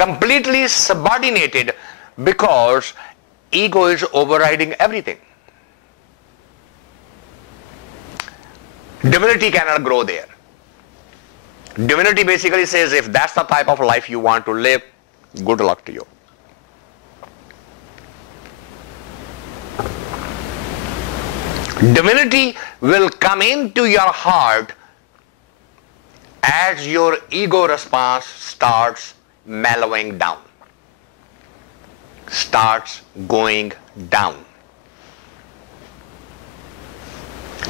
completely subordinated because ego is overriding everything. Divinity cannot grow there. Divinity basically says, if that's the type of life you want to live, good luck to you. Divinity will come into your heart as your ego response starts mellowing down, starts going down.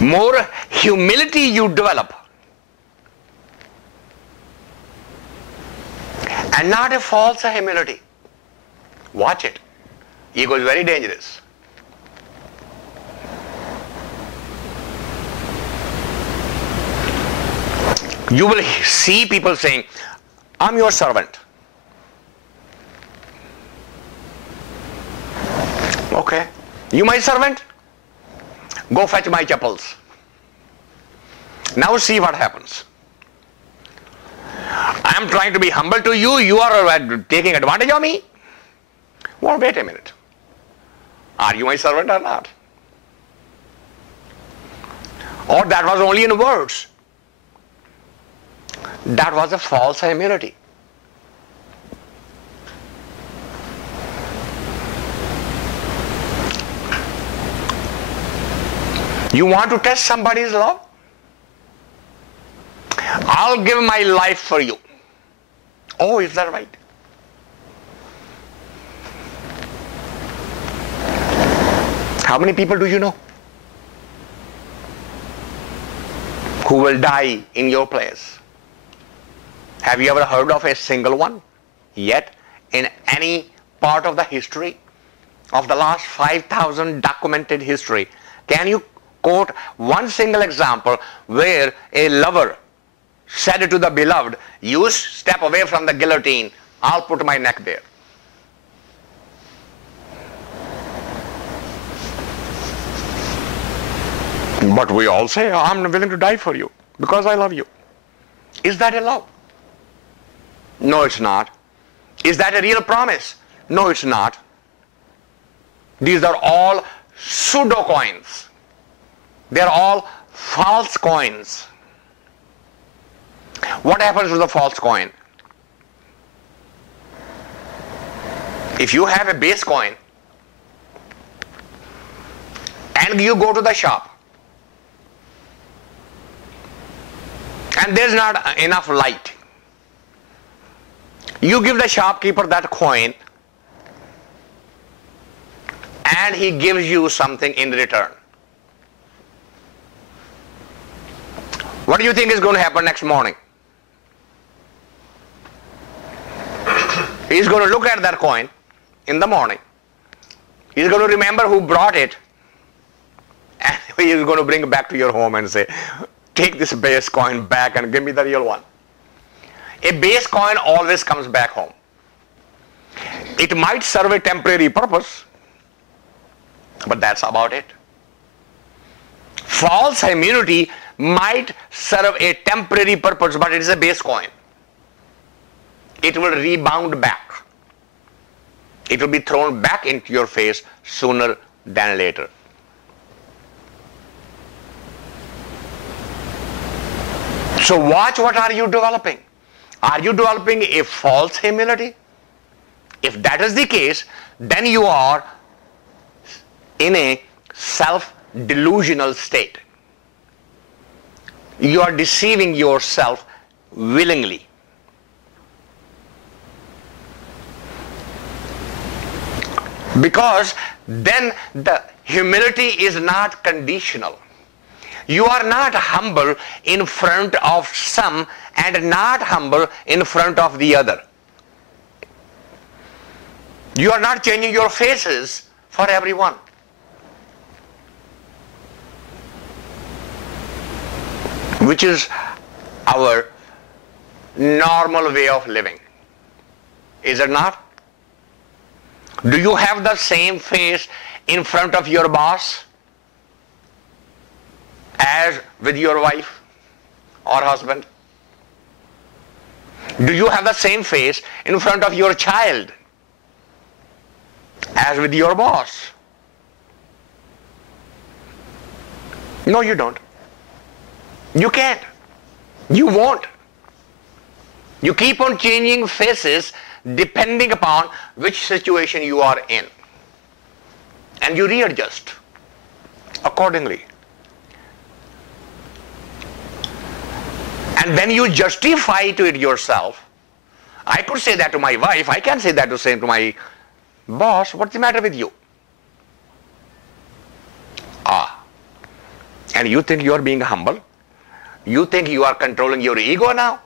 More humility you develop, and not a false humility. Watch it. Ego is very dangerous. You will see people saying, I'm your servant. Okay. You my servant? Go fetch my chappals. Now see what happens. I am trying to be humble to you. You are taking advantage of me. Well, wait a minute. Are you my servant or not? Or that was only in words. That was a false humility. You want to test somebody's love? I'll give my life for you. Oh, is that right? How many people do you know who will die in your place? Have you ever heard of a single one yet in any part of the history of the last 5,000 documented history? Can you quote one single example where a lover said to the beloved, you step away from the guillotine, I'll put my neck there? But we all say, I'm willing to die for you because I love you. Is that a love? No, it's not. Is that a real promise? No, it's not. These are all pseudo coins. They are all false coins. What happens with a false coin? If you have a base coin and you go to the shop and there's not enough light, you give the shopkeeper that coin and he gives you something in return. What do you think is going to happen next morning? He's going to look at that coin in the morning. He's going to remember who brought it, and he is going to bring it back to your home and say, take this base coin back and give me the real one. A base coin always comes back home. It might serve a temporary purpose, but that's about it. False immunity might serve a temporary purpose, but it is a base coin. It will rebound back. It will be thrown back into your face sooner than later. So watch, what are you developing? Are you developing a false humility? If that is the case, then you are in a self-delusional state. You are deceiving yourself willingly. Because then the humility is not conditional. You are not humble in front of some and not humble in front of the other. You are not changing your faces for everyone. Which is our normal way of living. Is it not? Do you have the same face in front of your boss as with your wife or husband? Do you have the same face in front of your child as with your boss? No, you don't. You can't. You won't. You keep on changing faces depending upon which situation you are in. And you readjust accordingly. And then you justify to it yourself. I could say that to my wife. I can't say that to my boss. What's the matter with you? And you think you are being humble? You think you are controlling your ego now?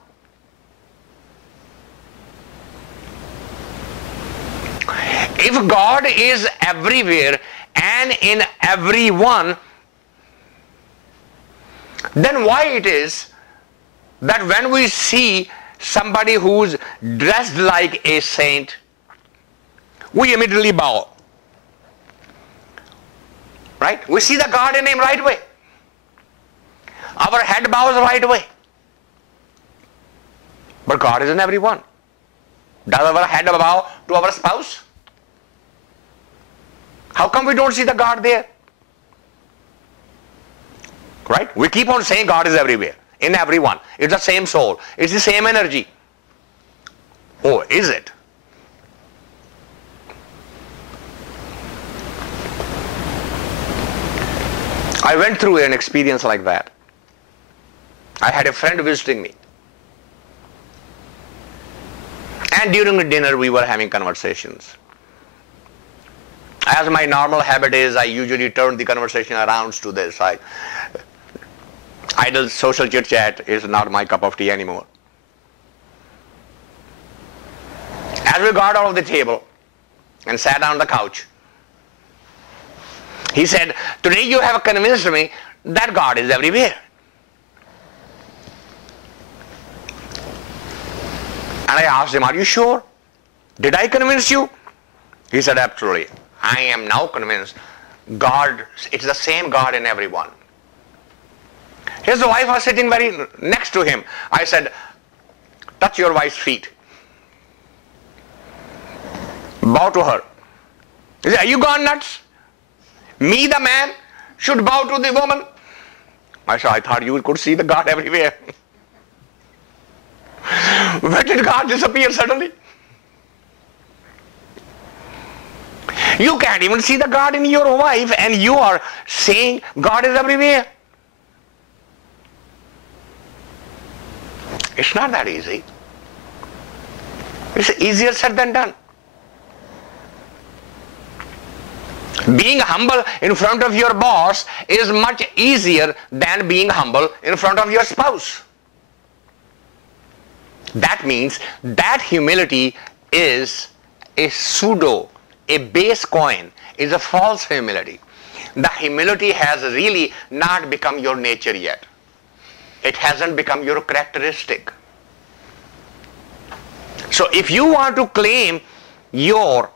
If God is everywhere and in everyone, then why it is that when we see somebody who's dressed like a saint, we immediately bow? Right? We see the God in him right away. Our head bows right away. But God is in everyone. Does our head bow to our spouse? How come we don't see the God there? Right? We keep on saying God is everywhere, in everyone. It's the same soul. It's the same energy. Oh, is it? I went through an experience like that. I had a friend visiting me. And during the dinner we were having conversations. As my normal habit is, I usually turn the conversation around to this. Idle social chit chat is not my cup of tea anymore. As we got out of the table and sat on the couch, he said, "Today you have convinced me that God is everywhere." And I asked him, "Are you sure? Did I convince you?" He said, "Absolutely. I am now convinced God, it's the same God in everyone." His wife was sitting very next to him. I said, "Touch your wife's feet. Bow to her." He said, "Are you gone nuts? Me, the man, should bow to the woman?" I said, "I thought you could see the God everywhere." Where did God disappear suddenly? You can't even see the God in your wife and you are saying God is everywhere. It's not that easy. It's easier said than done. Being humble in front of your boss is much easier than being humble in front of your spouse. That means that humility is a pseudo, a base coin, is a false humility. The humility has really not become your nature yet. It hasn't become your characteristic. So if you want to claim your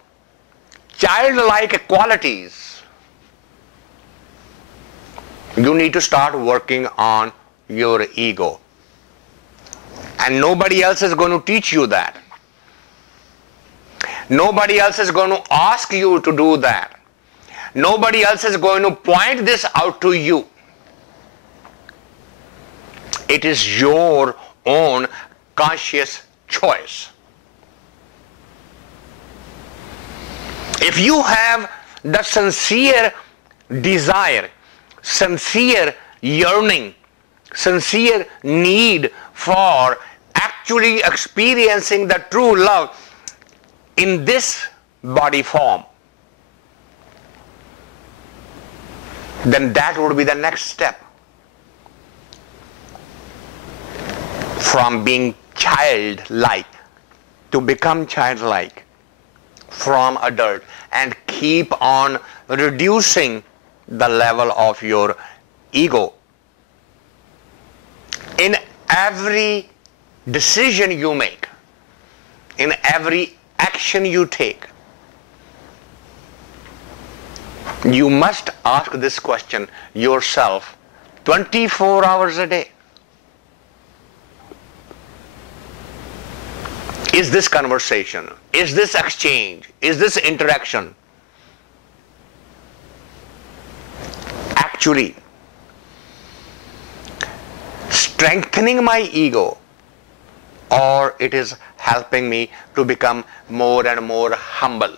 childlike qualities, you need to start working on your ego. And nobody else is going to teach you that. Nobody else is going to ask you to do that. Nobody else is going to point this out to you. It is your own conscious choice. If you have the sincere desire, sincere yearning, sincere need for actually experiencing the true love in this body form, then that would be the next step from being childlike to become childlike from adult, and keep on reducing the level of your ego. In every decision you make, in every action you take, you must ask this question yourself 24 hours a day. Is this conversation, is this exchange, is this interaction actually strengthening my ego, or it is helping me to become more and more humble?